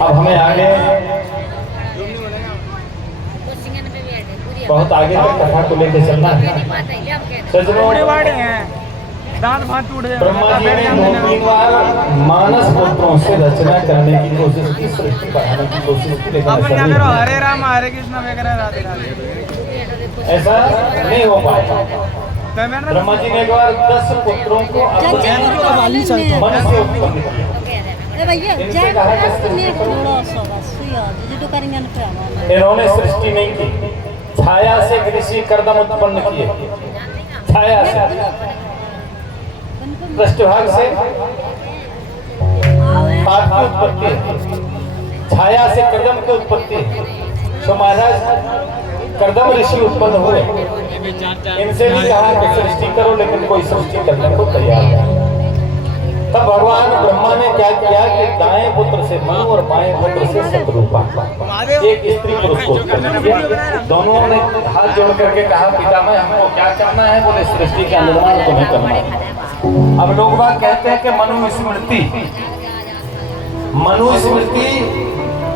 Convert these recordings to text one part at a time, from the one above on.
अब हमें आगे बहुत आगे तक कथा को लेकर चलना है। सज्जनों, ब्रह्मा जी ने 2-3 बार मानस पुत्रों से रचना करने की कोशिश की, सृष्टि बढ़ाने की कोशिश की, लेकिन हरे राम हरे कृष्ण वगैरह राधे राधे ऐसा नहीं हो पाया। ब्रह्मा जी ने एक बार 10 पुत्रों को मन से उत्पन्न किया। इन्होंने सृष्टि नहीं की, छाया से ऋषि कर्दम उत्पन्न किए, छाया से, पृष्ठभाग से पाप की उत्पत्ति, छाया से कर्दम की उत्पत्ति। तो महाराज कर्दम ऋषि उत्पन्न हुए, इनसे भी कहा कि सृष्टि करो, लेकिन कोई सृष्टि करने को तैयार नहीं। तब भगवान ब्रह्मा ने क्या किया कि दाएं पुत्र से मनु और बाएं पुत्र से शत्रुपा, एक स्त्री पुरुष को उत्पन्न किया। दोनों ने हाथ जोड़ करके कहा, पितामह हमको क्या करना है? बोले सृष्टि का निर्माण तुम्हें करना है। अब लोग बात कहते हैं कि मनु स्मृति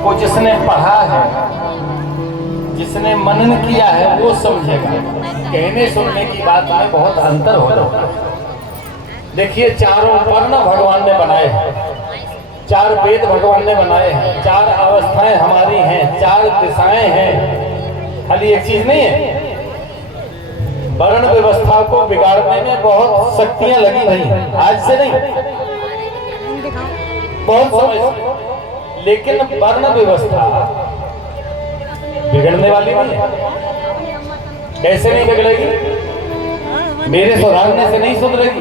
को जिसने पढ़ा है, जिसने मनन किया है, वो समझेगा। कहने सुनने की बात में बहुत अंतर हो जाता है। देखिए, चारों वर्ण भगवान ने बनाए हैं, 4 वेद भगवान ने बनाए हैं, 4 अवस्थाएं हमारी हैं, 4 दिशाएं हैं। खाली एक चीज नहीं है। वर्ण व्यवस्था को बिगाड़ने में बहुत शक्तियां लगी रही हैं, आज से नहीं, बहुत समय से। लेकिन वर्ण व्यवस्था बिगड़ने वाली नहीं है। कैसे नहीं बिगड़ेगी? मेरे सुधारने से नहीं सुधरेगी।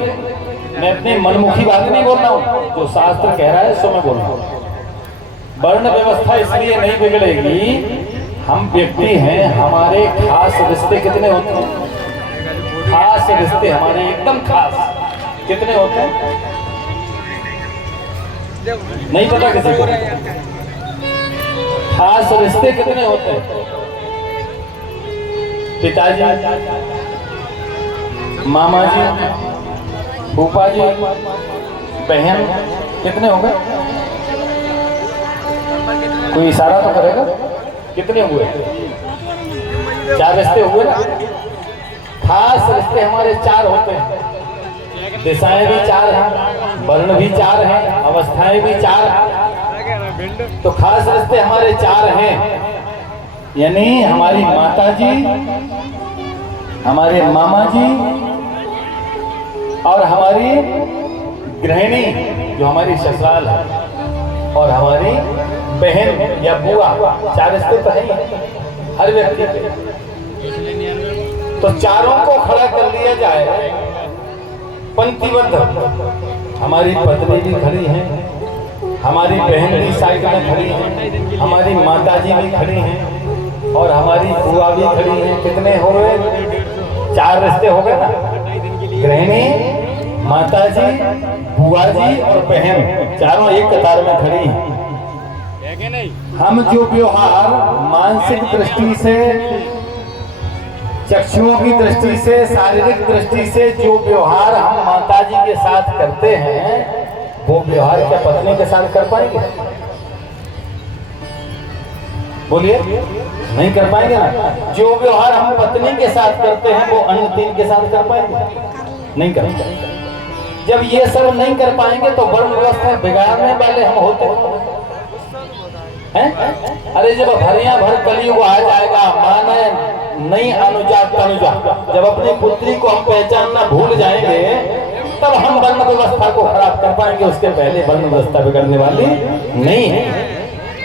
मैं अपनी मनमुखी बात नहीं बोल रहा हूँ, जो शास्त्र कह रहा है सो मैं बोल रहा हूँ। वर्ण व्यवस्था इसलिए नहीं बिगड़ेगी, हम व्यक्ति हैं, हमारे खास रिश्ते कितने होते हैं? खास रिश्ते हमारे एकदम खास कितने होते हैं? नहीं पता किसी को? खास रिश्ते कितने होते हैं? पिताजी, मामा जी, फूफा जी, बहन, कितने हो गए? कोई इशारा तो करेगा? कितने हुए? 4 रिश्ते हुए ना। खास रिश्ते हमारे 4 होते हैं। दिशाएं भी 4 हैं, वर्ण भी 4 हैं, अवस्थाएं भी 4 हैं। तो खास रिश्ते हमारे 4 हैं, यानी हमारी माता जी, हमारे मामा जी और हमारी गृहिणी जो हमारी ससुराल है, और हमारी बहन या बुआ। 4 रिश्ते तो है ही हर व्यक्ति के। तो चारों को खड़ा कर लिया जाए पंक्तिबद्ध। हमारी पत्नी भी खड़ी है, हमारी बहन भी साइड में खड़ी है, हमारी माताजी भी खड़ी हैं और हमारी बुआ भी खड़ी है। कितने हो गए? 4 रिश्ते हो गए ना। गृहिणी, माताजी, बुआ जी और बहन, चारों एक कतार में खड़ी हैं। हम जो व्यवहार मानसिक दृष्टि से, चक्षुओं की दृष्टि से, शारीरिक दृष्टि से जो व्यवहार हम माताजी के साथ करते हैं, वो व्यवहार क्या पत्नी के साथ कर पाएंगे? बोलिए, नहीं कर पाएंगे ना। जो व्यवहार हम पत्नी के साथ करते हैं, वो अन्य 3 के साथ कर पाएंगे? नहीं कर पाएंगे। जब ये सब नहीं कर पाएंगे तो वर्ण व्यवस्था बिगाड़ने वाले हम होते हैं। अरे जब भरिया भर कलयुग आ जाएगा, माने नहीं अनुजा तनुजा, जब अपनी पुत्री को हम पहचानना भूल जाएंगे, तब हम वर्ण व्यवस्था को खराब कर पाएंगे। उसके पहले वर्ण व्यवस्था बिगड़ने वाली नहीं है,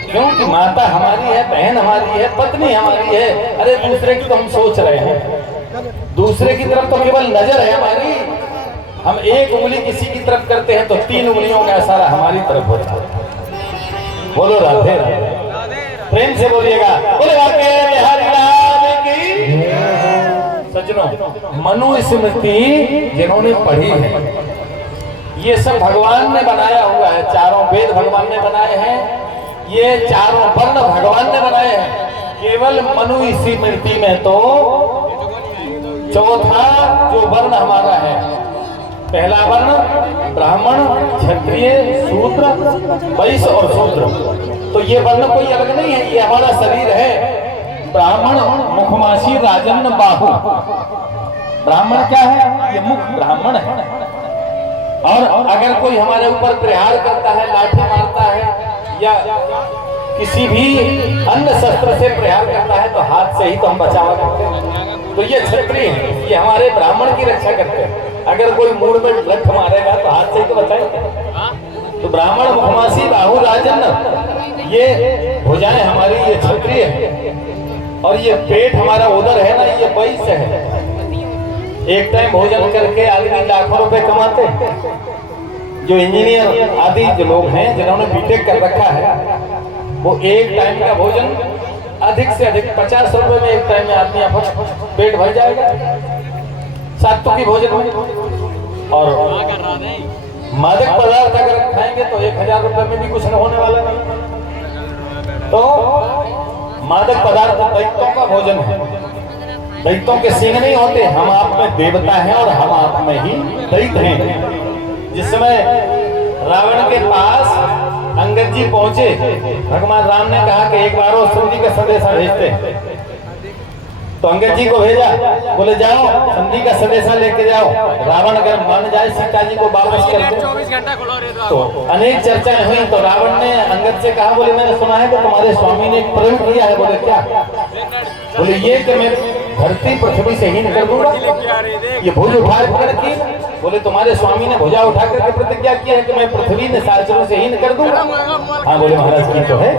क्योंकि माता हमारी है, बहन हमारी है, पत्नी हमारी है। अरे दूसरे की तो हम सोच रहे हैं, दूसरे की तरफ तो केवल नजर है हमारी। हम एक उंगली किसी की तरफ करते हैं तो 3 उंगलियों का इशारा हमारी तरफ होता है। बोलो राधे राधे, प्रेम से बोलिएगा, बोलो राधे हरि राम की। सज्जनों, मनुस्मृति जिन्होंने पढ़ी है, ये सब भगवान ने बनाया हुआ है। 4 वेद भगवान ने बनाए हैं, ये 4 वर्ण भगवान ने बनाए हैं। केवल मनुस्मृति में तो चौथा जो वर्ण हमारा है, पहला वर्ण ब्राह्मण, क्षत्रिय, शूद्र, वैश्य और शूद्र। तो ये वर्ण कोई अलग नहीं है, ये हमारा शरीर है। ब्राह्मण मुखमासी राजन बाहु। ब्राह्मण क्या है? ये मुख ब्राह्मण है। और अगर कोई हमारे ऊपर प्रहार करता है, लाठी मारता है या किसी भी अन्य शस्त्र से प्रहार करता है तो हाथ से ही तो हम बचाव करते हैं। तो ये क्षत्रिय है, ये हमारे ब्राह्मण की रक्षा करते हैं। अगर कोई मूड में लठ मारेगा तो हाथ से ही तो बचाएंगे। तो ब्राह्मण मुखमासी बाहु राजन, ये भुजाएं हमारी, ये क्षत्रिय है। और ये पेट हमारा उदर है ना, ये वैश्य है। एक टाइम भोजन करके आदमी लाखों रुपए कमाते हैं। जो इंजीनियर आदि जो लोग हैं जिन्होंने बीटेक कर रखा है, वो एक टाइम का भोजन अधिक से अधिक 50 रुपए में एक टाइम में आदमी अपना पेट भर जाएगा, सातों की भोजन में। और मादक पदार्थ अगर खाएंगे तो 1000 रुपए में भी कुछ न होने वाला नहीं। तो मादक पदार्थ दैत्यों का भोजन है। दैत्यों के सिंह नहीं होते, हम आप में देवता हैं और हम आप में ही दैत्य हैं। जिस समय रावण के पास अंगद जी पहुंचे, भगवान राम ने कहा कि एक बार वो संधि का संदेशा भेजते। तो अंगद जी को भेजा, बोले जाओ संधि का संदेशा लेके जाओ। रावण अगर मान जाए सीता जी को वापस कर दे। 24 घंटा खुला रहता। तो अनेक चर्चाएं हुई। तो रावण ने अंगद से कहा, बोले मैंने सुना है कि तुम्हारे स्वामी ने एक प्रण किया है। बोले क्या? बोले ये कि मैं धरती पृथ्वी से हीन कर दूंगा। ये भुज उठा की, बोले तुम्हारे स्वामी ने भुजा उठा करके प्रतिज्ञा किया है कि मैं पृथ्वी निशाचरों से हीन कर दूंगा। हाँ बोले महाराज की तो है।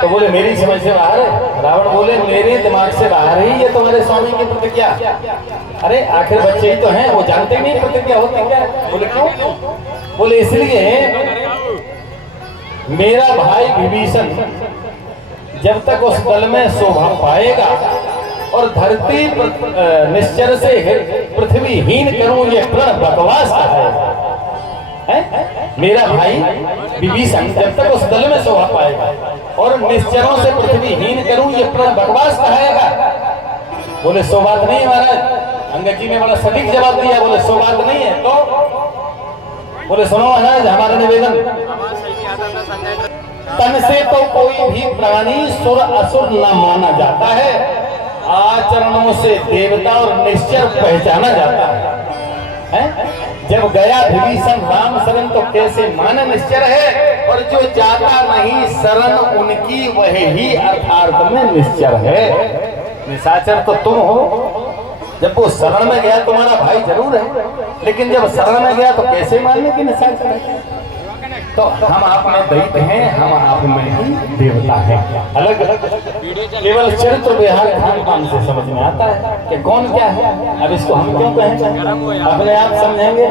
तो बोले मेरी समझ से बाहर है। रावण बोले मेरे दिमाग से बाहर ही ये तुम्हारे स्वामी की प्रतिज्ञा। अरे आखिर बच्चे ही तो हैं, वो जानते नहीं प्रतिज्ञा होती क्या। बोले क्यों? बोले इसलिए मेरा भाई विभीषण जब तक उस दल में शोभा पाएगा और धरती निश्चर से पृथ्वी हीन करूं, ये प्रण बकवास है। मेरा भाई विभीषण जब तक उस दल में शोभा पाएगा और निश्चरों से पृथ्वी हीन करूं, ये प्रण बकवास कहाएगा। बोले सो बात नहीं महाराज। अंगद जी ने बड़ा सटीक जवाब दिया। बोले सो बात नहीं है तो? बोले सुनो महाराज हमारा निवेदन, तन से तो कोई भी प्राणी सुर असुर न माना जाता है, आचरणों से देवता और निश्चर पहचाना जाता है। जब गया विभीषण राम शरण तो कैसे मान निश्चर है, और जो जाता नहीं शरण उनकी वह ही अर्थार्थ में निश्चर है। निशाचर तो तुम हो। जब वो शरण में गया तुम्हारा भाई जरूर है, लेकिन जब शरण में गया तो कैसे मानने की निशाचर है? तो हम आप में दैत्य हैं, हम आप में ही देवता हैं। अलग अलग केवल चरित्र व्यवहार खान पान से समझ में आता है कि कौन क्या है। अब इसको हम क्यों कहेंगे? अपने आप समझेंगे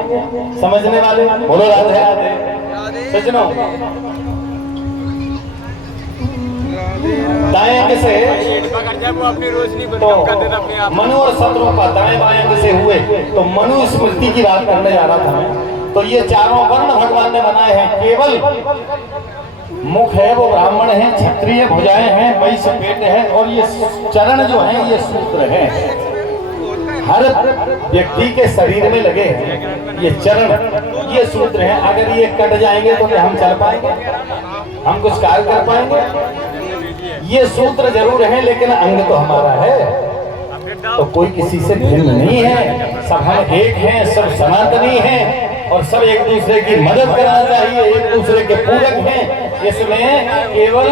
समझने वाले। बोलो राधे राधे। सजनों दाएं अंग से तो मनु और शत्रुपा दाएं बाएं अंग से हुए, तो मनु स्मृति की बात करने जा रहा था मैं। तो ये चारों वर्ण भगवान ने बनाए हैं। केवल मुख है वो ब्राह्मण है, क्षत्रिय भुजाएं हैं, वैश्य पेट है, और ये चरण जो हैं ये सूत्र हैं। हर व्यक्ति के शरीर में लगे हैं ये चरण, ये सूत्र हैं। अगर ये कट जाएंगे तो क्या हम चल पाएंगे? हम कुछ कार्य कर पाएंगे? ये सूत्र जरूर है, लेकिन अंग तो हमारा है। तो कोई किसी से भिन्न नहीं है, सब हम एक हैं, सब सनातनी हैं, और सब एक दूसरे की मदद करना चाहिए, एक दूसरे के पूरक हैं। इसमें केवल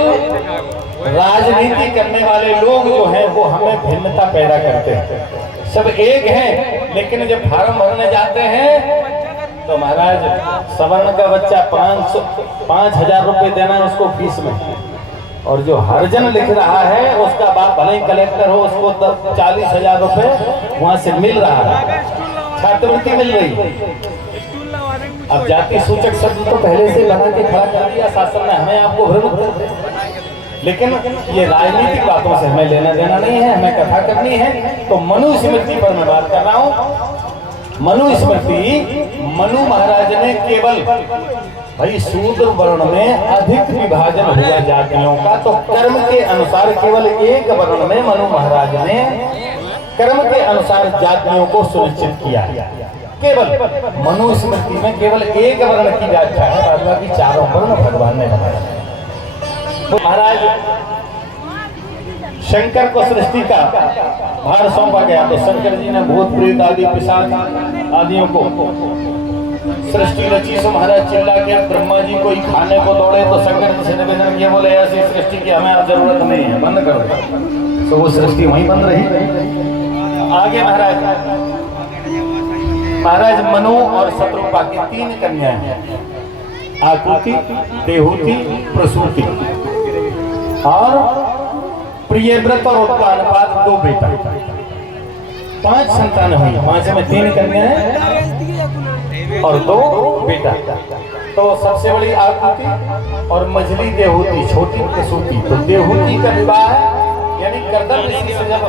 राजनीति करने वाले लोग जो हैं वो हमें भिन्नता पैदा करते हैं। सब एक हैं, लेकिन जब फार्म भरने जाते हैं तो महाराज सवर्ण का बच्चा 5,000 रुपए देना है उसको फीस में, और जो हरिजन लिख रहा है उसका बाप भले ही कलेक्टर हो, उसको 40,000 रुपए वहां से मिल रहा है, छात्रवृत्ति मिल रही है। अब जाति सूचक शब्द तो पहले से लगा के खड़ा कर दिया शासन ने, हमें आपको भ्रमित कर दिया। लेकिन ये राजनीतिक बातों से हमें लेना देना नहीं है, हमें कथा करनी है। तो मनु स्मृति पर मैं बात कर रहा हूँ। मनु स्मृति, मनु महाराज ने केवल भाई शूद्र वर्ण में अधिक विभाजन हुआ जातियों का, तो कर्म के अनुसार केवल एक वर्ण में मनु महाराज ने कर्म के अनुसार जातियों को सुनिश्चित किया। केवल मनुस्मृति में केवल एक वर्ण की व्याख्या है, बाद बाकी चारों वर्ण भगवान ने बताया। तो महाराज शंकर को सृष्टि का भार सौंपा गया, तो शंकर जी ने भूत प्रेत आदि पिशाच आदियों को सृष्टि रची। सो महाराज चिल्ला के ब्रह्मा जी को ही खाने को दौड़े, तो शंकर जी से निवेदन किया, बोले ऐसी सृष्टि की हमें अब जरूरत नहीं है, बंद कर दो। तो वो सृष्टि वहीं बंद रही। आगे महाराज मनु और शत्रुपा की 3 कन्याएं हैं, आकुति, देहुति, प्रसूति, और प्रियव्रत और उत्तानपाद 2 बेटा, 5 संतान हुई। 5 में 3 कन्याएं और 2 बेटा। तो सबसे बड़ी आकुति और मझली देहुति, छोटी प्रसूति। तो देहुति का विवाह यानी गर्दन ऋषि से जब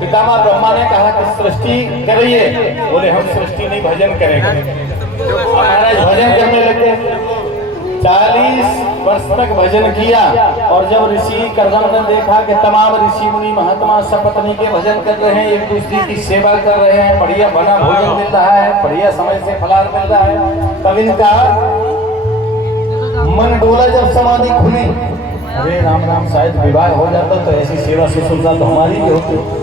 पितामह ब्रह्मा ने कहा कि सृष्टि करिए, बोले हम सृष्टि नहीं भजन करेंगे। महाराज भजन करने लगे, 40 वर्ष तक भजन किया। और जब ऋषि कर्दम ने देखा कि तमाम ऋषि मुनि महात्मा सपत्नी के भजन कर रहे हैं, एक दूसरे की सेवा कर रहे हैं, बढ़िया बना भोजन मिल रहा है, बढ़िया समय से फलाहार मिल रहा है, तब इनका मन डोला। जब समाधि खुली, अरे राम राम, शायद विवाह हो जाता तो ऐसी सेवा शुश्रूषा तो हमारी भी होती।